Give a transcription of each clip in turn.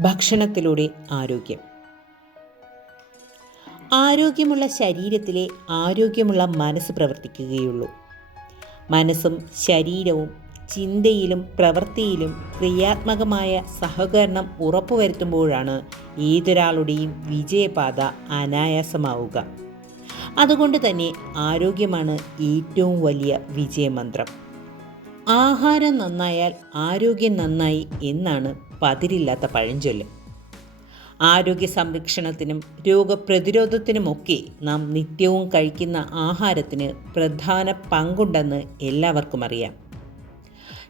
ഭക്ഷണത്തിലൂടെ ആരോഗ്യം. ആരോഗ്യമുള്ള ശരീരത്തിലെ ആരോഗ്യമുള്ള മനസ്സ് പ്രവർത്തിക്കുകയുള്ളൂ. മനസ്സും ശരീരവും ചിന്തയിലും പ്രവൃത്തിയിലും ക്രിയാത്മകമായ സഹകരണം ഉറപ്പുവരുത്തുമ്പോഴാണ് ഏതൊരാളുടെയും വിജയപാത അനായാസമാവുക. അതുകൊണ്ട് തന്നെ ആരോഗ്യമാണ് ഏറ്റവും വലിയ വിജയമന്ത്രം. ആഹാരം നന്നായാൽ ആരോഗ്യം നന്നായി എന്നാണ് പതിരില്ലാത്ത പഴഞ്ചൊല്ല്. ആരോഗ്യ സംരക്ഷണത്തിനും രോഗപ്രതിരോധത്തിനുമൊക്കെ നാം നിത്യവും കഴിക്കുന്ന ആഹാരത്തിന് പ്രധാന പങ്കുണ്ടെന്ന് എല്ലാവർക്കും അറിയാം.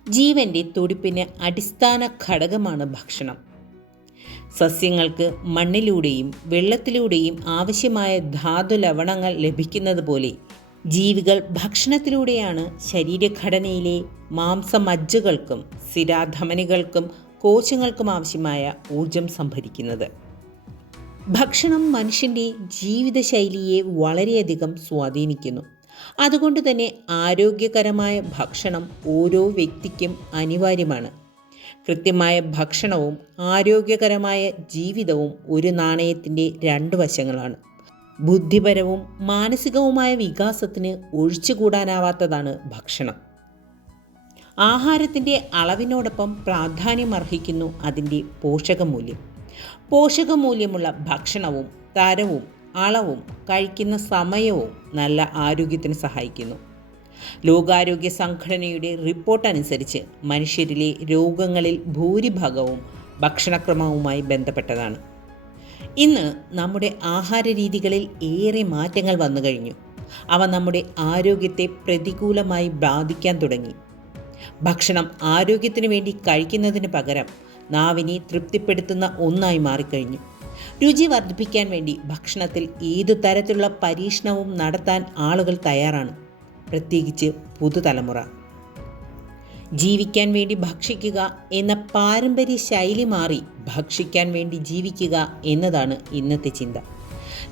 ജീവന്റെ തുടിപ്പിന് അടിസ്ഥാന ഘടകമാണ് ഭക്ഷണം. സസ്യങ്ങൾക്ക് മണ്ണിലൂടെയും വെള്ളത്തിലൂടെയും ആവശ്യമായ ധാതു ലവണങ്ങൾ ലഭിക്കുന്നത് പോലെ ജീവികൾ ഭക്ഷണത്തിലൂടെയാണ് ശരീരഘടനയിലെ മാംസമജ്ജകൾക്കും സ്ഥിരാധമനികൾക്കും കോശങ്ങൾക്കും ആവശ്യമായ ഊർജം സംഭരിക്കുന്നത്. ഭക്ഷണം മനുഷ്യന്റെ ജീവിതശൈലിയെ വളരെയധികം സ്വാധീനിക്കുന്നു. അതുകൊണ്ട് തന്നെ ആരോഗ്യകരമായ ഭക്ഷണം ഓരോ വ്യക്തിക്കും അനിവാര്യമാണ്. കൃത്യമായ ഭക്ഷണവും ആരോഗ്യകരമായ ജീവിതവും ഒരു നാണയത്തിന്റെ രണ്ട് വശങ്ങളാണ്. ബുദ്ധിപരവും മാനസികവുമായ വികാസത്തിന് ഒഴിച്ചുകൂടാനാവാത്തതാണ് ഭക്ഷണം. ആഹാരത്തിന്റെ അളവിനോടൊപ്പം പ്രാധാന്യം അർഹിക്കുന്നു അതിന്റെ പോഷകമൂല്യം. പോഷകമൂല്യമുള്ള ഭക്ഷണവും തരവും അളവും കഴിക്കുന്ന സമയവും നല്ല ആരോഗ്യത്തിന് സഹായിക്കുന്നു. ലോകാരോഗ്യ സംഘടനയുടെ റിപ്പോർട്ട് അനുസരിച്ച് മനുഷ്യരിലെ രോഗങ്ങളിൽ ഭൂരിഭാഗവും ഭക്ഷണക്രമവുമായി ബന്ധപ്പെട്ടതാണ്. ഇന്ന് നമ്മുടെ ആഹാര രീതികളിൽ ഏറെ മാറ്റങ്ങൾ വന്നു കഴിഞ്ഞു അവ നമ്മുടെ ആരോഗ്യത്തെ പ്രതികൂലമായി ബാധിക്കാൻ തുടങ്ങി. ഭക്ഷണം ആരോഗ്യത്തിന് വേണ്ടി കഴിക്കുന്നതിന് പകരം നാവിനെ തൃപ്തിപ്പെടുത്തുന്ന ഒന്നായി മാറിക്കഴിഞ്ഞു. രുചി വർദ്ധിപ്പിക്കാൻ വേണ്ടി ഭക്ഷണത്തിൽ ഏതു തരത്തിലുള്ള പരീക്ഷണവും നടത്താൻ ആളുകൾ തയ്യാറാണ്. പ്രത്യേകിച്ച് പുതുതലമുറ. ജീവിക്കാൻ വേണ്ടി ഭക്ഷിക്കുക എന്ന പാരമ്പര്യ ശൈലി മാറി ഭക്ഷിക്കാൻ വേണ്ടി ജീവിക്കുക എന്നതാണ് ഇന്നത്തെ ചിന്ത.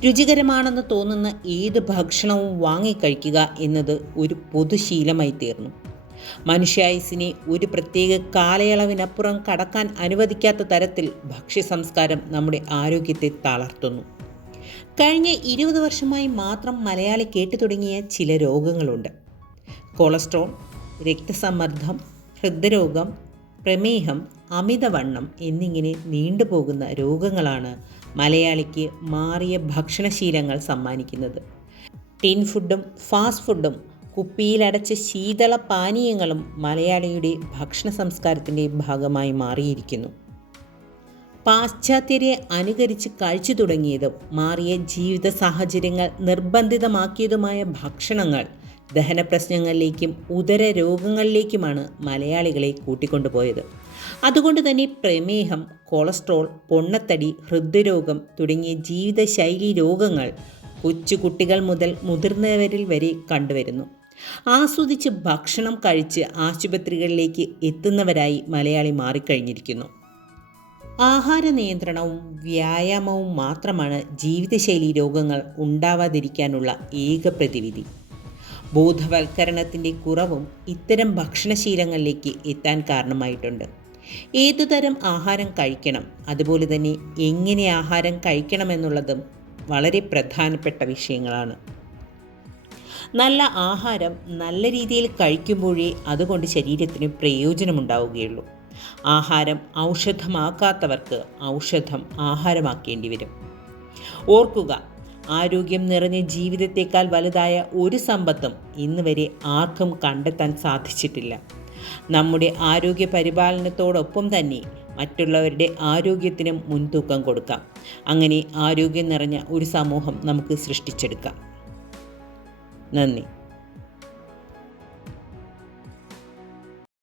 രുചികരമാണെന്ന് തോന്നുന്ന ഏത് ഭക്ഷണവും വാങ്ങിക്കഴിക്കുക എന്നത് ഒരു പൊതുശീലമായി തീർന്നു. മനുഷ്യായുസിനെ ഒരു പ്രത്യേക കാലയളവിനപ്പുറം കടക്കാൻ അനുവദിക്കാത്ത തരത്തിൽ ഭക്ഷ്യ സംസ്കാരം നമ്മുടെ ആരോഗ്യത്തെ തളർത്തുന്നു. കഴിഞ്ഞ ഇരുപത് വർഷമായി മാത്രം മലയാളി കേട്ടു തുടങ്ങിയ ചില രോഗങ്ങളുണ്ട്. കൊളസ്ട്രോൾ രക്തസമ്മർദ്ദം ഹൃദ്രോഗം പ്രമേഹം അമിതവണ്ണം എന്നിങ്ങനെ നീണ്ടുപോകുന്ന രോഗങ്ങളാണ് മലയാളിക്ക് മാറിയ ഭക്ഷണശീലങ്ങൾ സമ്മാനിക്കുന്നത്. ടിൻ ഫുഡും ഫാസ്റ്റ് ഫുഡും കുപ്പിയിലടച്ച ശീതള പാനീയങ്ങളും മലയാളിയുടെ ഭക്ഷണ സംസ്കാരത്തിന്റെ ഭാഗമായി മാറിയിരിക്കുന്നു. പാശ്ചാത്യരെ അനുകരിച്ച് കഴിച്ചു തുടങ്ങിയതും മാറിയ ജീവിത സാഹചര്യങ്ങൾ നിർബന്ധിതമാക്കിയതുമായ ഭക്ഷണങ്ങൾ ദഹന പ്രശ്നങ്ങളിലേക്കും ഉദര രോഗങ്ങളിലേക്കുമാണ് മലയാളികളെ കൂട്ടിക്കൊണ്ടുപോയത്. അതുകൊണ്ട് തന്നെ പ്രമേഹം കൊളസ്ട്രോൾ പൊണ്ണത്തടി ഹൃദ്രോഗം തുടങ്ങിയ ജീവിതശൈലി രോഗങ്ങൾ കൊച്ചുകുട്ടികൾ മുതൽ മുതിർന്നവരിൽ വരെ കണ്ടുവരുന്നു. ആസ്വദിച്ച് ഭക്ഷണം കഴിച്ച് ആശുപത്രികളിലേക്ക് എത്തുന്നവരായി മലയാളി മാറിക്കഴിഞ്ഞിരിക്കുന്നു. ആഹാര നിയന്ത്രണവും വ്യായാമവും മാത്രമാണ് ജീവിതശൈലി രോഗങ്ങൾ ഉണ്ടാവാതിരിക്കാനുള്ള ഏക പ്രതിവിധി. ബോധവൽക്കരണത്തിന്റെ കുറവും ഇത്തരം ഭക്ഷണശീലങ്ങളിലേക്ക് എത്താൻ കാരണമായിട്ടുണ്ട്. ഏതുതരം ആഹാരം കഴിക്കണം അതുപോലെ തന്നെ എങ്ങനെ ആഹാരം കഴിക്കണമെന്നുള്ളതും വളരെ പ്രധാനപ്പെട്ട വിഷയങ്ങളാണ്. നല്ല ആഹാരം നല്ല രീതിയിൽ കഴിക്കുമ്പോഴേ അതുകൊണ്ട് ശരീരത്തിന് പ്രയോജനമുണ്ടാവുകയുള്ളൂ. ആഹാരം ഔഷധമാക്കാത്തവർക്ക് ഔഷധം ആഹാരമാക്കേണ്ടി വരും. ഓർക്കുക ആരോഗ്യം നിറഞ്ഞ ജീവിതത്തേക്കാൾ വലുതായ ഒരു സമ്പത്തും ഇന്ന് വരെ ആർക്കും കണ്ടെത്താൻ സാധിച്ചിട്ടില്ല. നമ്മുടെ ആരോഗ്യ പരിപാലനത്തോടൊപ്പം തന്നെ മറ്റുള്ളവരുടെ ആരോഗ്യത്തിനും മുൻതൂക്കം കൊടുക്കാം. അങ്ങനെ ആരോഗ്യം നിറഞ്ഞ ഒരു സമൂഹം നമുക്ക് സൃഷ്ടിച്ചെടുക്കാം. 那你